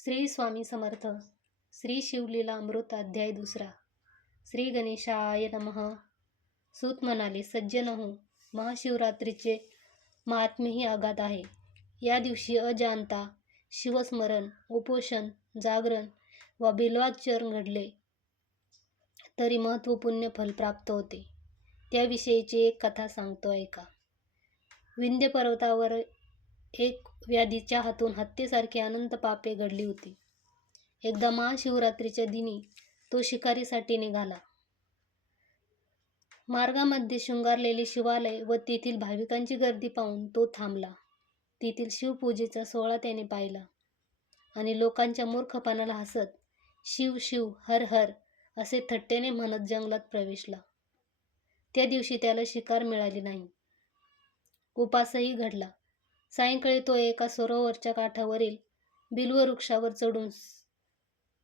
श्री स्वामी समर्थ. श्री शिवलीला अमृत अध्याय 2. श्री गणेशाय नमः. सूत म्हणाले, सज्जनहो, महाशिवरात्रीचे महात्म्यही अगाध आहे. या दिवशी अजाणता शिवस्मरण, उपोषण, जागरण व बिल्वाचरण घडले तरी महत्त्वपूर्ण फल प्राप्त होते. त्याविषयीची एक कथा सांगतो, ऐका. विंध्य पर्वतावर एक व्याधीच्या हातून हत्येसारखी अनंत पापे घडली होती. एकदा महाशिवरात्रीच्या दिनी तो शिकारीसाठी निघाला. मार्गामध्ये शृंगारलेले शिवालय व तेथील भाविकांची गर्दी पाहून तो थांबला. तेथील शिवपूजेचा सोहळा त्याने पाहिला आणि लोकांच्या मूर्खपणाला हसत शिव शिव हर हर असे थट्टेने म्हणत जंगलात प्रवेशला. त्या दिवशी त्याला शिकार मिळाली नाही. उपासही घडला. सायंकाळी तो एका सरोवराच्या काठावरील बिल्ववृक्षावर चढून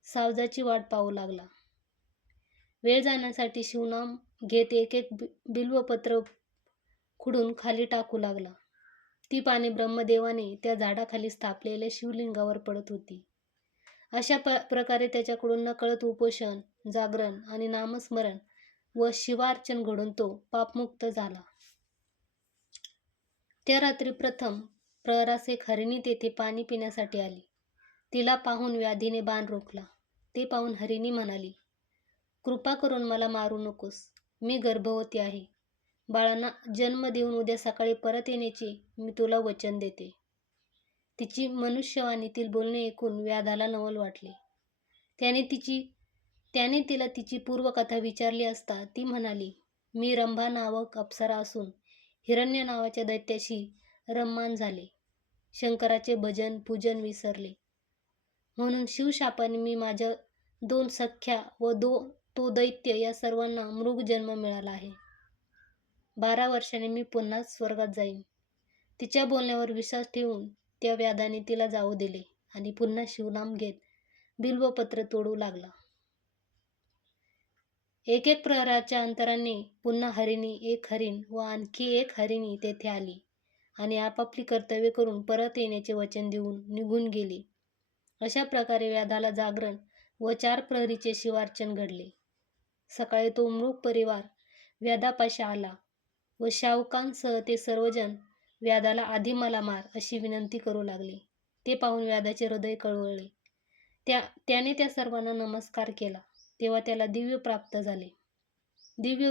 सावजाची वाट पाहू लागला. वेळ जाण्यासाठी शिवनाम घेत एक एक बिल्वपत्र खुडून खाली टाकू लागला. ती पाने ब्रह्मदेवाने त्या झाडाखाली स्थापलेल्या शिवलिंगावर पडत होती. अशा प्रकारे त्याच्याकडून नकळत उपोषण, जागरण आणि नामस्मरण व शिवार्चन घडून तो पापमुक्त झाला. त्या रात्री प्रथम प्रहरास एक हरिणी तेथे पाणी पिण्यासाठी आली. तिला पाहून व्याधीने बाण रोखला. ते पाहून हरिणी म्हणाली, कृपा करून मला मारू नकोस. मी गर्भवती आहे. बाळांना जन्म देऊन उद्या सकाळी परत येण्याचे मी तुला वचन देते. तिची मनुष्यवाणीतील बोलणे ऐकून व्याधाला नवल वाटले. त्याने तिला तिची पूर्वकथा विचारली असता ती म्हणाली, मी रंभा नावक अप्सरा असून हिरण्य नावाच्या दैत्याशी रम्मान झाले. शंकराचे भजन पूजन विसरले म्हणून शिवशापाने मी माझ्या 2 सख्या व तो दैत्य या सर्वांना मृग जन्म मिळाला आहे. 12 वर्षांनी मी पुन्हा स्वर्गात जाईन. तिच्या बोलण्यावर विश्वास ठेवून त्या व्याधाने तिला जाऊ दिले आणि पुन्हा शिवनाम घेत बिल्वपत्र तोडू लागला. एक प्रहराच्या अंतराने पुन्हा एक हरिण व आणखी एक हरिणी तेथे आली आणि आपापली कर्तव्ये करून परत येण्याचे वचन देऊन निघून गेली. अशा प्रकारे व्याधाला जागरण व 4 प्रहरीचे शिवार्चन घडले. सकाळी तो मृग परिवार व्याधापाशी आला व शावकांसह ते सर्वजण व्याधाला आधी मला मार अशी विनंती करू लागले. ते पाहून व्याधाचे हृदय कळवळले. त्याने त्या सर्वांना नमस्कार केला. तेव्हा त्याला दिव्य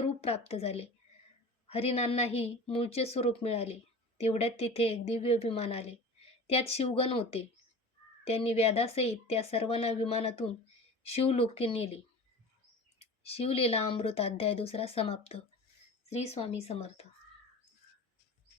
रूप प्राप्त झाले. हरिणांनाही मूळचे स्वरूप मिळाले. तेवढ्यात तिथे एक दिव्य विमान आले. त्यात शिवगण होते. त्यांनी व्याधासहित त्या सर्वांना विमानातून शिवलोकी नेले. शिवलीला अमृत अध्याय 2 समाप्त. श्री स्वामी समर्थ.